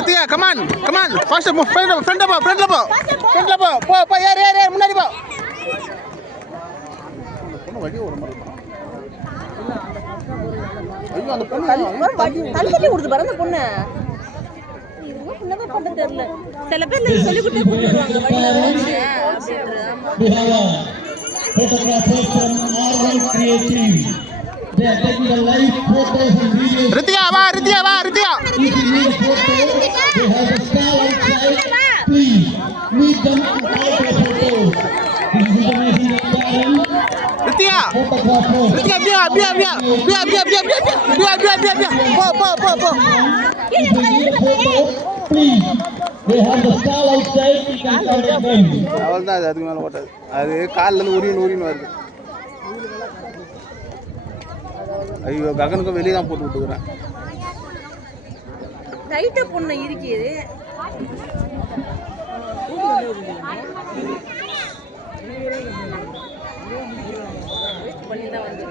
Ritika, come on. First, front up. போ, ஏறு, முன்னாடி போ. ஐயோ, அந்த பொண்ணு தள்ளி கொடுத்து பாரு அந்த பொண்ணு. இதுவும் புள்ளதான் பண்ண தெரியல. சில பேர் சொல்லி கொடுத்தே கூப்பிடுவாங்க வழியில வந்து அப்படின்றது. Photographers from R1 Creative. They are taking the live photos and videos. Ritika, வா. If you need a photo, they have a stall outside. Please meet them and take the photos. This is information regarding Ritika, photographers. biar. Po. If you need a photo, please. They have the stall outside. You can start it going. அவ்வளவுதான், அதுக்கு மேல ஓட்டாது. அது கால்ல இருந்து உரின்னு வருது. ஐயோ, ககனுக்கு வெளியே தான் போட்டு விட்டுக்கிறேன். ரைட்ட பொண்ணு இருக்குது. பண்ணி தான் வந்து